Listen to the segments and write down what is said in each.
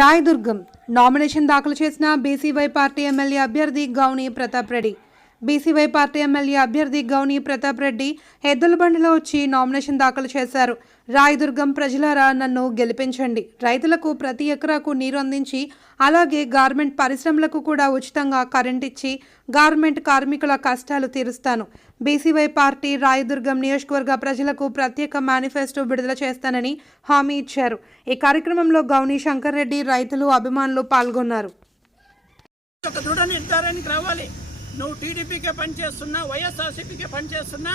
Rayadurgam. Nomination దాఖలు చేసిన BCY party MLA అభ్యర్థి Gouni Pratap Reddy. BCY party MLA అభ్యర్థి గౌని ప్రతాప్ రెడ్డి ఎద్దుల బండిలో వచ్చి నామినేషన్ దాఖలు చేశారు. రాయదుర్గం ప్రజలారా నన్ను గెలిపించండి. రైతులకు ప్రతి ఎకరాకు నీరు అందించి అలాగే గార్మెంట్ పరిశ్రమలకు కూడా ఉచితంగా కరెంట్ ఇచ్చి గార్మెంట్ కార్మికుల కష్టాలు తీరుస్తాను. బీసీవై పార్టీ రాయదుర్గం నియోజకవర్గ ప్రజలకు ప్రత్యేక మేనిఫెస్టో విడుదల చేస్తానని హామీ ఇచ్చారు. ఈ కార్యక్రమంలో గౌని శంకర్ రెడ్డి రైతులు అభిమానులు పాల్గొన్నారు. ఒక దృఢ నిర్ధారానికి రావాలి. నువ్వు టీడీపీకే పనిచేస్తున్నా వైఎస్ఆర్సీపీకే పనిచేస్తున్నా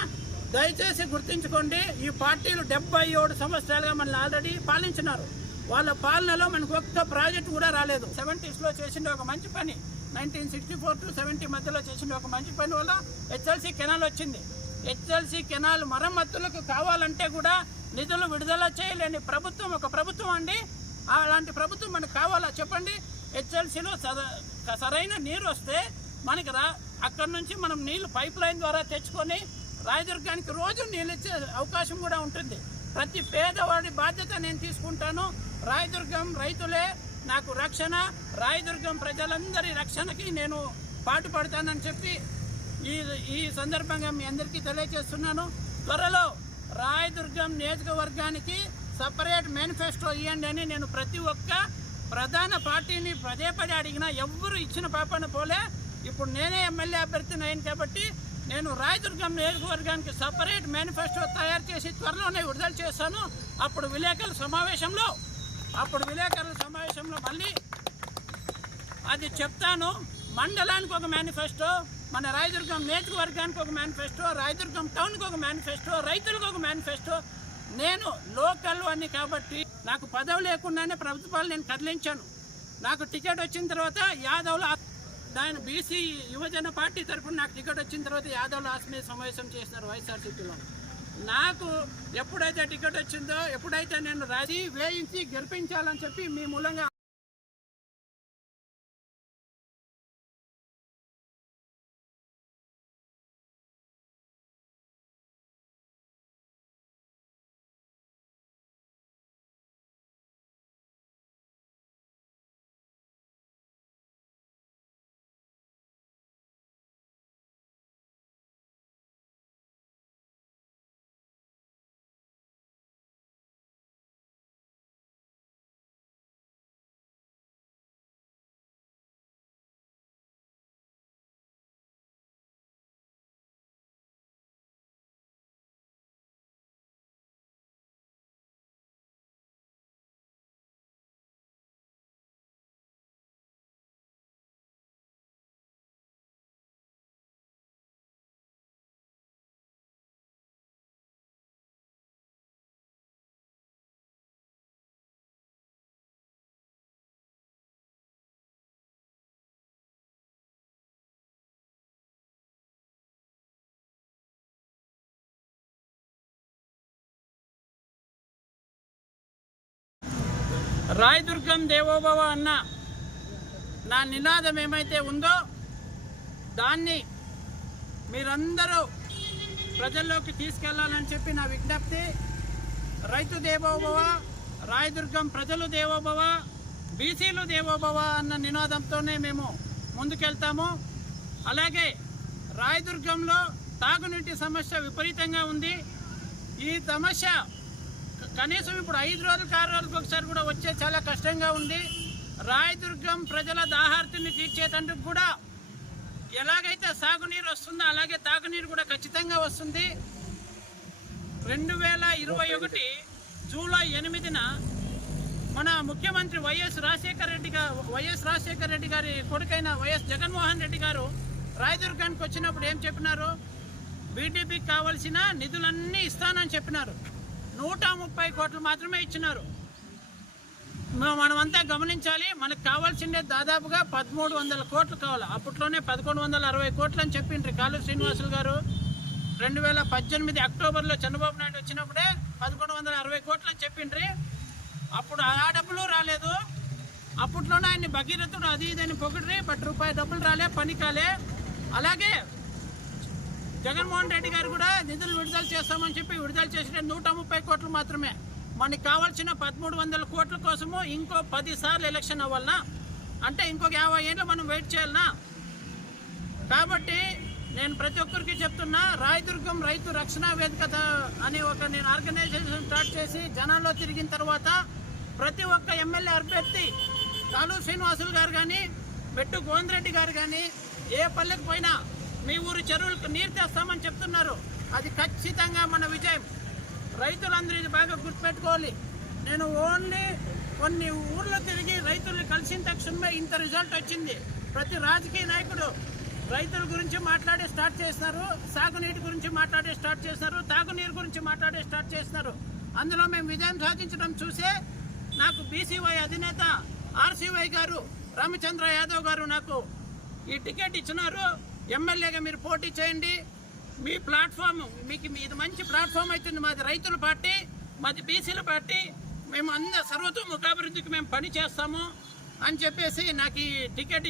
దయచేసి గుర్తుంచుకోండి ఈ పార్టీలు డెబ్బై ఏడు సంవత్సరాలుగా మనల్ని ఆల్రెడీ పాలించినారు. వాళ్ళ పాలనలో మనకు ఒక్క ప్రాజెక్ట్ కూడా రాలేదు. సెవెంటీస్లో చేసిన ఒక మంచి పని. Nineteen sixty four to seventy మధ్యలో చేసిన ఒక మంచి పని వల్ల హెచ్ఎల్సీ కెనాల్ వచ్చింది. హెచ్ఎల్సీ కెనాల్ మరమ్మతులకు కావాలంటే కూడా నిధులు విడుదల చేయలేని ప్రభుత్వం ఒక ప్రభుత్వం అండి. అలాంటి ప్రభుత్వం మనకు కావాలా చెప్పండి? హెచ్ఎల్సీలో సరైన నీరు వస్తే మనకి రా అక్కడ నుంచి మనం నీళ్ళు పైప్ లైన్ ద్వారా తెచ్చుకొని రాయదుర్గానికి రోజు నీళ్ళు ఇచ్చే అవకాశం కూడా ఉంటుంది. ప్రతి పేదవాడి బాధ్యత నేను తీసుకుంటాను. రాయదుర్గం రైతులే నాకు రక్షణ. రాయదుర్గం ప్రజలందరి రక్షణకి నేను పాటుపడతానని చెప్పి ఈ ఈ సందర్భంగా మీ అందరికీ తెలియజేస్తున్నాను. త్వరలో రాయదుర్గం నియోజకవర్గానికి సపరేట్ మేనిఫెస్టో ఇవ్వండి అని నేను ప్రతి ఒక్క ప్రధాన పార్టీని పదే పదే అడిగినా ఎవ్వరు ఇచ్చిన పాపన పోలే. ఇప్పుడు నేనే ఎమ్మెల్యే అభ్యర్థిని అయ్యాను కాబట్టి నేను రాయదుర్గం నియోజకవర్గానికి సపరేట్ మేనిఫెస్టో తయారు చేసి త్వరలోనే విడుదల చేస్తాను. అప్పుడు విలేకరుల సమావేశంలో అప్పుడు విలేకరుల సమావేశంలో మళ్ళీ అది చెప్తాను. మండలానికి ఒక మేనిఫెస్టో మన రాయదుర్గం నియోజకవర్గానికి ఒక మేనిఫెస్టో రాయదుర్గం టౌన్కి ఒక మేనిఫెస్టో రైతులకు ఒక మేనిఫెస్టో. నేను లోకల్ అని కాబట్టి నాకు పదవి లేకుండానే ప్రభుత్వాలు నేను కదిలించాను. నాకు టికెట్ వచ్చిన తర్వాత యాదవ్లో దాని బీసీ యువజన పార్టీ తరఫున నాకు టికెట్ వచ్చిన తర్వాత యాదవ్ ఆత్మీయ సమావేశం చేసినారు వైఎస్ఆర్సీపీలో. నాకు ఎప్పుడైతే టికెట్ వచ్చిందో ఎప్పుడైతే నేను రాజీ వేయించి గెలిపించాలని చెప్పి మీ మూలంగా రాయదుర్గం దేవోభవ అన్న నా నినాదం ఏమైతే ఉందో దాన్ని మీరందరూ ప్రజల్లోకి తీసుకెళ్ళాలని చెప్పి నా విజ్ఞప్తి. రైతు దేవోభవ రాయదుర్గం ప్రజలు దేవోభవ బీసీలు దేవోభవ అన్న నినాదంతోనే మేము ముందుకెళ్తాము. అలాగే రాయదుర్గంలో తాగునీటి సమస్య విపరీతంగా ఉంది. ఈ సమస్య కనీసం ఇప్పుడు ఐదు రోజులకు ఆరు రోజులకు ఒకసారి కూడా వచ్చే చాలా కష్టంగా ఉంది. రాయదుర్గం ప్రజల దాహార్తిని తీర్చేటందుకు కూడా ఎలాగైతే సాగునీరు వస్తుందో అలాగే తాగునీరు కూడా ఖచ్చితంగా వస్తుంది. రెండు వేల ఇరవై ఒకటి జూలై ఎనిమిదిన మన ముఖ్యమంత్రి వైఎస్ రాజశేఖర రెడ్డి గారు వైఎస్ రాజశేఖర రెడ్డి గారి కొడుకైన వైఎస్ జగన్మోహన్ రెడ్డి గారు రాయదుర్గానికి వచ్చినప్పుడు ఏం చెప్పినారు? బీటీపీకి కావలసిన నిధులన్నీ ఇస్తానని చెప్పినారు. నూట ముప్పై కోట్లు మాత్రమే ఇచ్చినారు. మనమంతా గమనించాలి మనకు కావాల్సిందే దాదాపుగా పదమూడు వందల కోట్లు కావాలి. అప్పట్లోనే పదకొండు వందల అరవై కోట్లు అని చెప్పిండ్రు కాలు శ్రీనివాసులు గారు. రెండు వేల పద్దెనిమిది అక్టోబర్లో చంద్రబాబు నాయుడు వచ్చినప్పుడే పదకొండు వందల అరవై కోట్లు అని చెప్పిండ్రి. అప్పుడు ఆ డబ్బులు రాలేదు. అప్పట్లోనే ఆయన్ని భగీరథుడు అది ఇదని పొగిడ్రి బట్ రూపాయి డబ్బులు రాలే పని కాలే. అలాగే జగన్మోహన్ రెడ్డి గారు కూడా నిధులు విడుదల చేస్తామని చెప్పి విడుదల చేసిన నూట ముప్పై కోట్లు మాత్రమే. మనకి కావాల్సిన పదమూడు వందల కోట్ల కోసము ఇంకో పదిసార్లు ఎలక్షన్ అవ్వాలనా? అంటే ఇంకొక యాభై ఏళ్ళు మనం వెయిట్ చేయాలనా? కాబట్టి నేను ప్రతి ఒక్కరికి చెప్తున్నా రాయదుర్గం రైతు రక్షణ వేదిక అని ఒక నేను ఆర్గనైజేషన్ స్టార్ట్ చేసి జనాల్లో తిరిగిన తర్వాత ప్రతి ఒక్క ఎమ్మెల్యే అభ్యర్థి కాలు శ్రీనివాసులు గారు కానీ మెట్టు గోవిందరెడ్డి గారు కానీ ఏ పల్లెకి పోయినా మీ ఊరు చెరువులకు నీరు తెస్తామని చెప్తున్నారు. అది ఖచ్చితంగా మన విజయం. రైతులందరూ ఇది బాగా గుర్తుపెట్టుకోవాలి. నేను ఓన్లీ కొన్ని ఊర్లో తిరిగి రైతుల్ని కలిసిన తక్షణమే ఇంత రిజల్ట్ వచ్చింది. ప్రతి రాజకీయ నాయకుడు రైతుల గురించి మాట్లాడే స్టార్ట్ చేస్తున్నారు సాగునీటి గురించి మాట్లాడే స్టార్ట్ చేస్తున్నారు తాగునీరు గురించి మాట్లాడే స్టార్ట్ చేస్తున్నారు అందులో మేము విజయం సాధించడం చూసే నాకు బీసీవై అధినేత ఆర్సీవై గారు రామచంద్ర యాదవ్ గారు నాకు ఈ టికెట్ ఇచ్చినారు. ఎమ్మెల్యేగా మీరు పోటీ చేయండి. మీ ప్లాట్ఫామ్ మీకు ఇది మంచి ప్లాట్ఫామ్ అవుతుంది. మాది రైతుల పార్టీ మాది బీసీల పార్టీ. మేము అందరూ సర్వతోముఖాభివృద్ధికి మేము పని చేస్తాము అని చెప్పేసి నాకు ఈ టికెట్